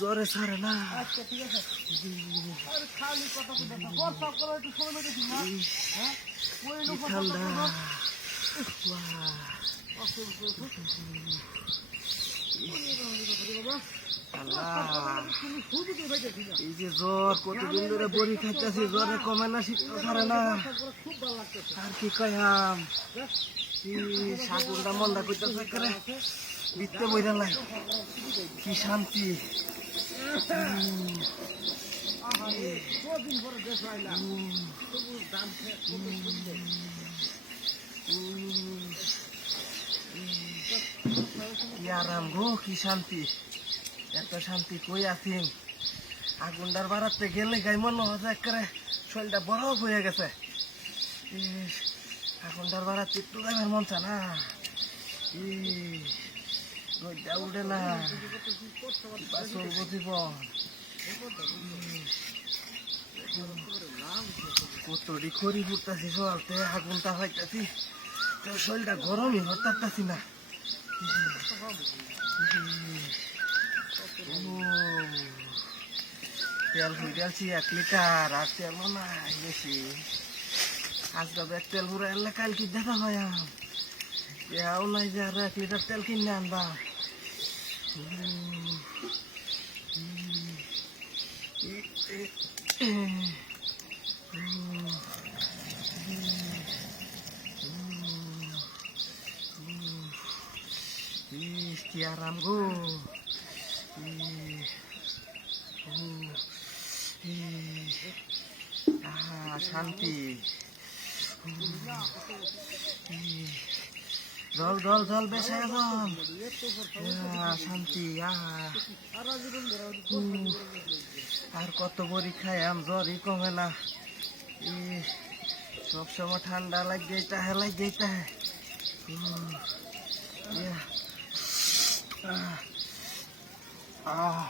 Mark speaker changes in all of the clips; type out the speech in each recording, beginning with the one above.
Speaker 1: জ্বর ছাড়ে না ঠান্ডা এই যে জ্বর কতদিন ধরে বড়ি খাইতেছি জ্বরে কমে না শীত ছাড়ে না আর কি কয়াম সাগুনটা মন্দা করতেছে করে বিত্তে বইরা নাই কি শান্তি। কি আরাম গো কি শান্তি এত শান্তি কই আছিন আগুনটার বাড়াতে গেলে গাই মনে হচ্ছে একেবারে শরীরটা বরফ হয়ে গেছে। আগুনটার বাড়াতে একটু গাইবার মন চা না। রোদটা উঠে না। চলবো জীবন কতটি খড়ি ফুটতাছি চলতে আগুনটা হইতাছি। তো শরীরটা গরমই হতাছি না। তেল ফুটালছি এক লিটার। আর তেলও নাই বেশি। আজকে এক তেল পুরো এলে কাল কি দেখা হয় এও নাই যে আরও এক লিটার তেল কিনে আনবা। কি আরাম গো। শান্তি। জল জল জল বেশে আহ, শান্তি আর কত বড়ি খাই আম জ্বরই কমে না। সব সময় ঠান্ডা লাগবে তাহে লাগবে তাহে। উম, ইয়া। Ah. Ah.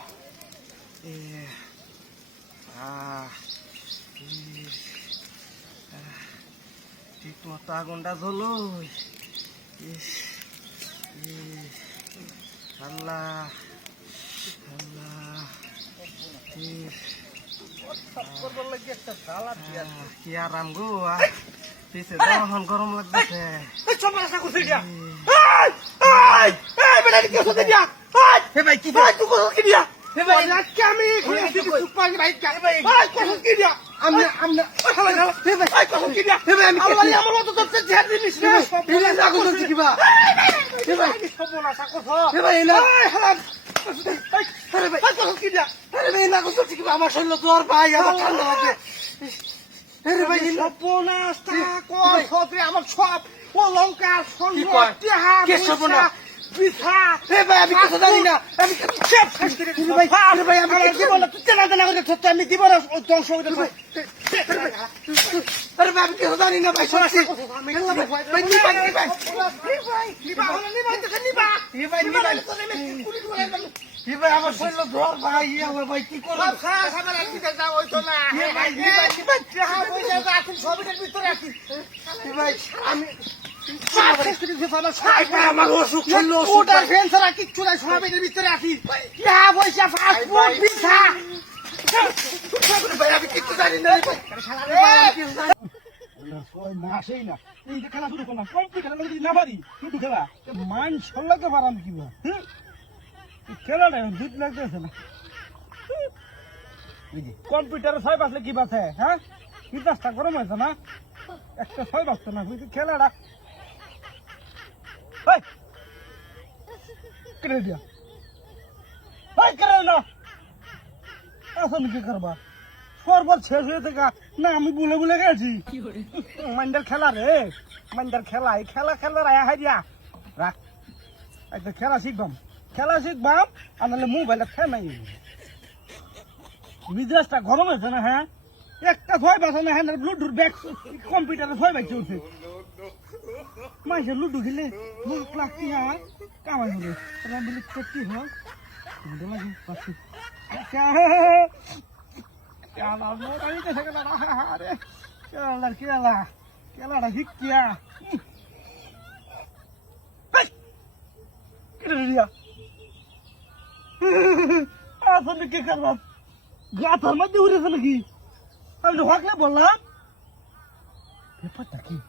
Speaker 1: Yeah. Ah. Ah. ঠিক মতো আগুনটা জ্বলো ইস ইস আল্লাহ আল্লাহ কি আরাম গো পিছে যখন গরম লাগতেছে হে ভাই কি হে ভাই। আমনে আমনে হে ভাই হে ভাই। আমি
Speaker 2: আল্লাহ আমার মতো তো ঝেড় দিনিস রে
Speaker 1: এই যে আগুন জ্বলছে কিবা? হে ভাই হে ভাই এলা আরে ভাই আরে ভাই এলা আগুন জ্বলছে কিবা? আমার শরীর জ্বর ভাই আমার ঠান্ডা লাগে আরে ভাই এলা
Speaker 2: আমার সব অলঙ্কার
Speaker 1: কি? কে সর্বনাশ? আমি কিছু জানি না। আমি আমি
Speaker 2: দিব না। ধ্বংস
Speaker 1: আমি কিছু জানি না ভাই ভাই আমার শরীর জ্বর ভাই ইয়ে আমার ভাই কি করব? আমি
Speaker 2: ভিতরে
Speaker 3: যে খেলা শুরু খেলা মান পারাম কি খেলাটা দুধ লাগতেছে না কম্পিউটারে ছয় বাজলে কি বাজে হ্যাঁ ইতিহাসটা গরম হয়েছে না একটা ছয় বাজছে না খেলাটা এখন কি করবা? সর্বত শেষ হয়ে থেকে না আমি বলে বলে গেছি। মাইন্ডার খেলা রে। মাইন্ডার খেলা এই খেলা খেলার আয়া হাই দিয়া। রাখ। একটা খেলা শিখবাম। খেলা শিখবাম আর নাহলে মোবাইলে গরম হয়েছে না হ্যাঁ? একটা ভয় বাসা না হ্যাঁ? ব্লুটুথ ব্যাগ কম্পিউটারে ভয় উঠে মাইসে লুডু খেলে লাখ লাখ কি হ্যাঁ কামাই হবে তারা বলে কি হয় লাগে পাচ্ছি কেলা মোটাই কেসে গেল আরে কেলা কেলা খেলাটা শিখিয়া আসলে কি করলাম গাথার মধ্যে উড়েছে নাকি আমি তো হকলে বললাম ব্যাপারটা কি হ্যাঁ কেন না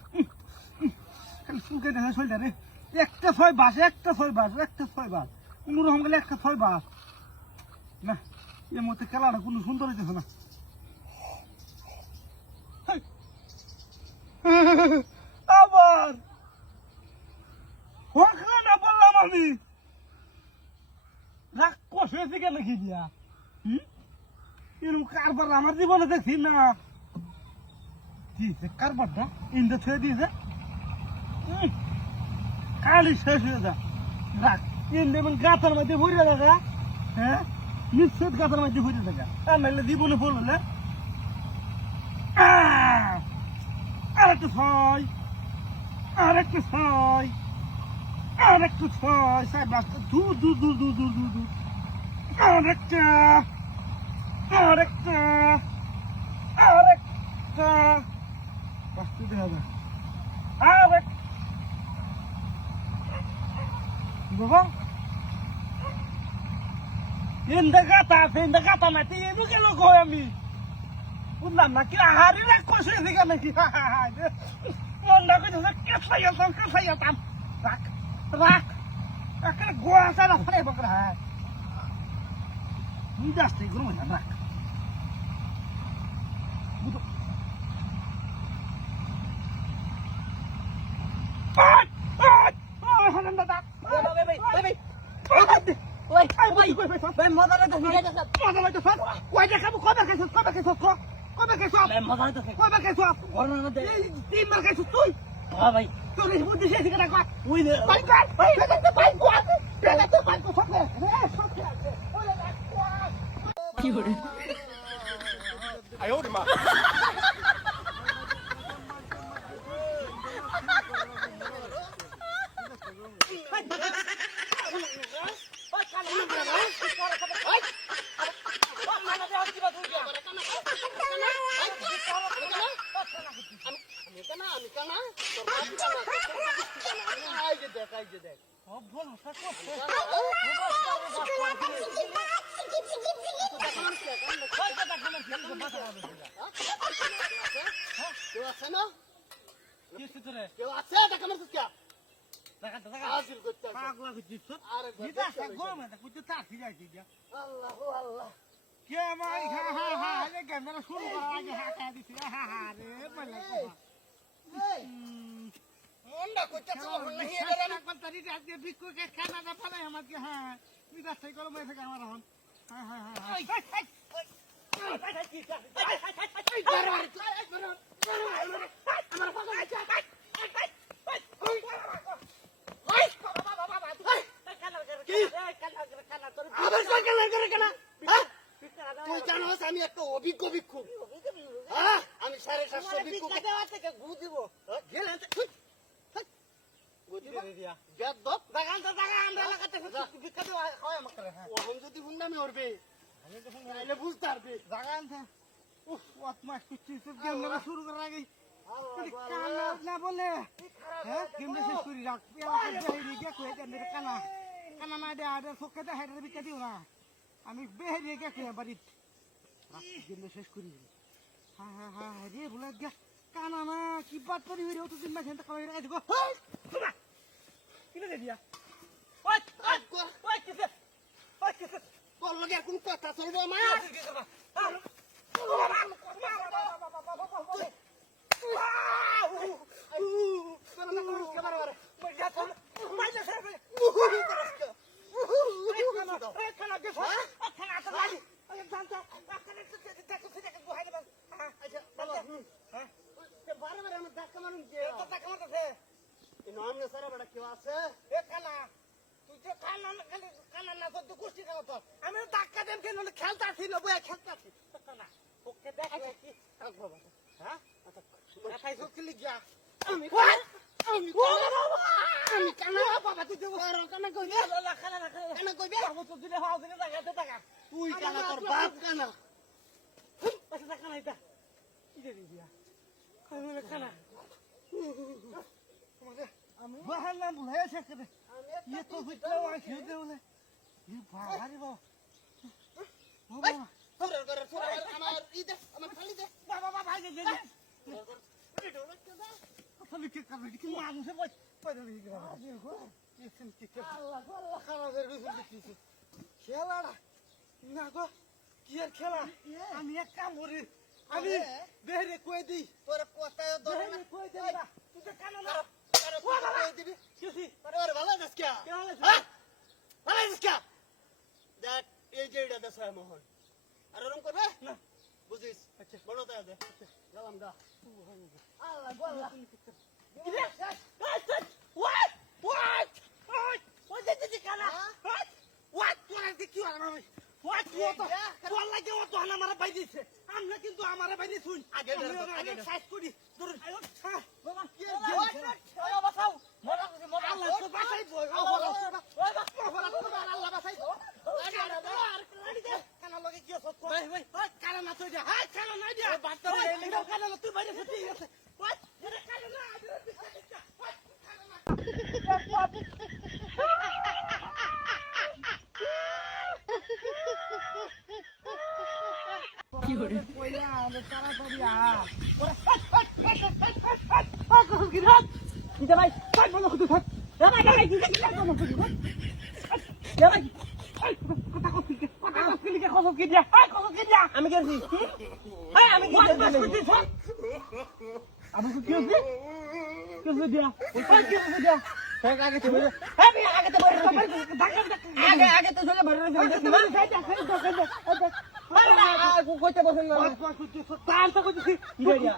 Speaker 3: একটা ছয় বাস, একটা ছয় বাস, একটা ছয় কোনো। আবার না বললাম আমি। কি দিয়া? এরকম কারবার আমার জীবনে দেখছি না। কারবারটা? ছুঁয়ে দিয়েছে। খালি শেষ হয়ে যা। রাখ ইন্দে মানে গাথার মধ্যে ভরে দেখা। হ্যাঁ? নিশ্চিত গাথার মধ্যে ভরে দেখা। আর নাহলে জীবনে বললে আর একটু ছয়। আর একটু ছয়। আর একটু ছয়। সাইড বাসটা দূর দূর দূর দূর দূর দূর দূর। আর একটা আর একটা আর একটা বাঁচতে দেখা যায় আর এক বাবা ইন্দা গাতা আছে ইন্দা গাতা মাটি এনু গেল কই আমি বুঝলাম না কি আহারি রাখ কষে দিকে নাকি মনটা কইতেছে কেসাই আসাম কেসাই আসাম রাখ রাখ একটা গোয়া সারা ফলে বকরা হ্যাঁ তুই যাস তুই কোনো মজা রাখ বুঝো আয় আয় আয় হারাম দাদা মজা লাগছে কই দেখাবো কবে খাইছিস কবে খাইছিস কবে খাইছিস কবে খাইছিস তিন মার খাইছিস তুই তোর এই বুদ্ধি শেষ করে রাখ বাইক কর বাইক কর বাইক কর পেলে তো বাইক কর সবে রে সবে ওরে বাইক কর সব ভরসা করছে কিছু তোরে দেখা দেখা পাগলা করছিস তো দিদা সা গরম আছে কুছ তার ফিরে আসি কে মাই হা হা হা রে ক্যামেরা শুরু করা আগে হা হা দিছি হা হা রে বলে খানা না পালাই আমাকে হ্যাঁ বিদাস থেকে গরম হয়ে আমার এখন হ্যাঁ হ্যাঁ হ্যাঁ
Speaker 2: তুই জানোস আমি একটা অভিজ্ঞ ভিক্ষুক। হ্যাঁ? আমি সাড়ে সাতশো ভিক্ষুক বেদ্যপ ওহম যদি হুন্ডামি উঠবে বুঝতে পারবে।
Speaker 3: শুরু করার আগে না বলে। হ্যাঁ শেষ করি রাখ কয়ে কানা। কানা না দে আর চোখে দে হেডের বিকা দিও না আমি বেহারি গে কয়ে বাড়িত কেমনে শেষ করি হ্যাঁ হ্যাঁ হ্যাঁ রে বলে গে কানা না কি বাদ পরি হইরে তো দিন মাঝে কামাই রে গো কিনে দে দিয়া ওই ওই ওই কিসে ওই কিসে
Speaker 2: তোর লগে কোন কথা চলবো আমার ধাক্কা মারুন কে
Speaker 3: কইবে? কানা কইবে? আমার তো দিলে হাও দিলে টাকা দে টাকা তুই কানা তোর বাপ কানা? আচ্ছা টাকা নাই তা
Speaker 2: কি দে দিয়া কানা কানা তোমাকে
Speaker 3: আমি মহল্লা বুলায় শেষ করে ये तो बिटला वा खेळ दे बोले ये भारी बा
Speaker 2: बाबा তোর তোর তোর আমার ই দে আমার খালি দে।
Speaker 3: বাবা বাবা ভাই দে দে। খালি কে কাবে কি মানুষে পয়সা পয়সা দিয়ে গেল।
Speaker 2: আল্লাহ আল্লাহ খানা বের করে দিতেছি
Speaker 3: না গো কি আর খেলা আমি এক কাম করি আমি দেহরে কই দিই
Speaker 2: তোর কথায় ধরে না
Speaker 3: কই দিই না তুই তো কানা না
Speaker 2: আরে কই দিবি
Speaker 3: কিসি
Speaker 2: আরে ওরে ভালো আছিস কে
Speaker 3: কে
Speaker 2: হ্যাঁ ভালো আছিস কে দেখ এই যে এটা দেশ মোহন আর ওরকম করবে
Speaker 3: না
Speaker 2: বুঝিস
Speaker 3: আচ্ছা
Speaker 2: বড় তাই দে গেলাম দা
Speaker 3: আল্লাহ আল্লাহ What? What? What? অত তোর লাগে অত হান আমারে বাই দিছে। আমরা কিন্তু আমারে বাই দিছুন
Speaker 2: আগে আগে
Speaker 3: সাইজ করি। ধরুন বাবা কি
Speaker 2: বাঁচাও। মরা মরা
Speaker 3: আল্লাহ তো বাঁচাই বই
Speaker 2: আল্লাহ
Speaker 3: আল্লাহ বাঁচাই। তুই বাইরে আমি গেছি আমি আমাকে কি আমি কি হচ্ছে দিয়া। কি হচ্ছে দিয়া? আগে তো আগে তো আগে আগে তো চলে বড় কইতে বসেন না তার তো কইতেছি ইয়া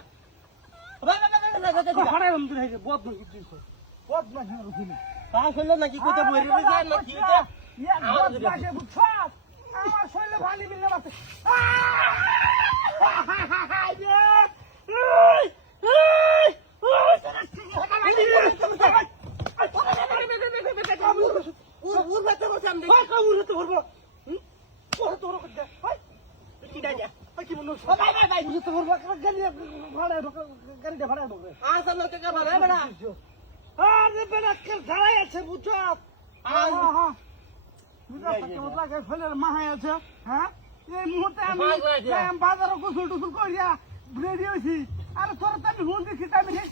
Speaker 3: হারাই বন্ধ হয়ে বদ নয় দিছো বদ নয় হলো তা শুনলো নাকি কইতে বইরে রইছে নাকি এটা আমার পাশে বুঝছাস আমার শরীরে ভালি বিলে মারছে গাড়িটা ভাড়া ঢোকে আরে বেটা কেল ধারাই আছে বুঝছ হ্যাঁ হ্যাঁ বুঝছ সত্যি লাগে ফেলের মাহাই আছে হ্যাঁ এই মুহূর্তে আমি বাজারে গোসল টুসল করিয়া রেডি হয়েছি আরে তোর তো আমি হুল দিচ্ছি আমি রে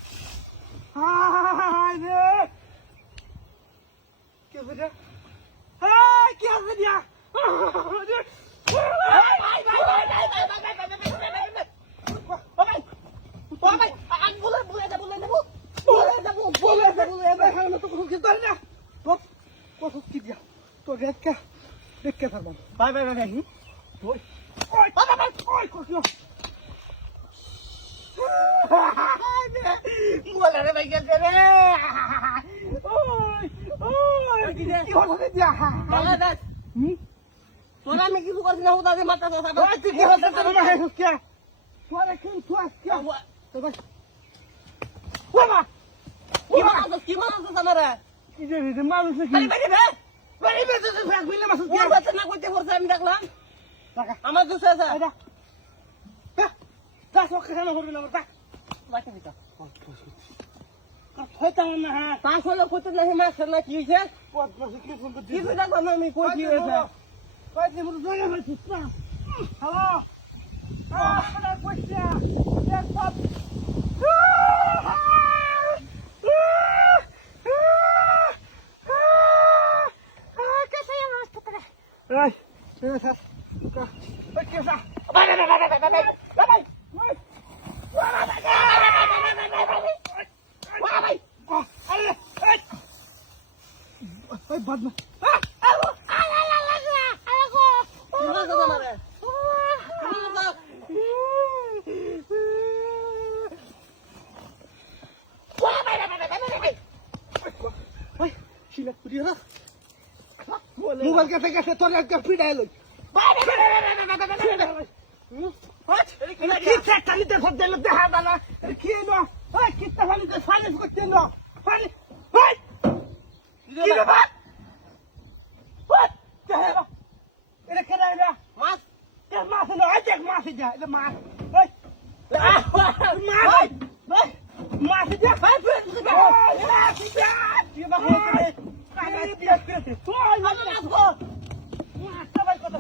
Speaker 3: কি হচ্ছে হ্যাঁ কি আছে দিয়া Bola na may ganda rin! কি হলো দিয়া?
Speaker 2: বালা তোরা আমি কিছু করছি না ওদের মাথা তো
Speaker 3: ওই তুই কি হলো তোর মা কে তোরে কোন তুই কে তো ভাই ওমা
Speaker 2: কি কি মারছ আমারে?
Speaker 3: কি যে রে মানুষ কি
Speaker 2: বাড়ি বাড়ি বে
Speaker 3: বাড়ি বেতে তো ফেক বিলে মাস
Speaker 2: কি
Speaker 3: কি
Speaker 2: বাচ্চা না করতে করছে আমি দেখলাম। আমার দুসে আছে।
Speaker 3: আইদা যা। সব কেন হবি না তা
Speaker 2: বাচ্চা দিতা।
Speaker 3: হইতা না হ্যাঁ।
Speaker 2: হলো কত মাছ না কি হইছে
Speaker 3: কিছু
Speaker 2: দেখো না আমি কই কি
Speaker 3: হয়েছে? কয়েকদিন মতো জলে হয়েছিস না? হ্যালো? কইছি ai. মোবাইল কাছে গেছে তোর একটা পিড়াই লই কি চাকরিতে সব দিল দেখা দানা কি নো ওই কিস্তা ফালিতে ফালিস করতে নো ফালি ওই কি ব্যাপার ওই কে হেলো এটা মাছ কে মাছ নো আই দেখ মাছ যা এটা মাছ ওই মাছ ওই মাছ যা ভাই ফেল মাছ যা কি বা হচ্ছে কানে দিয়ে ওই মাছ মাছ সবাই করতে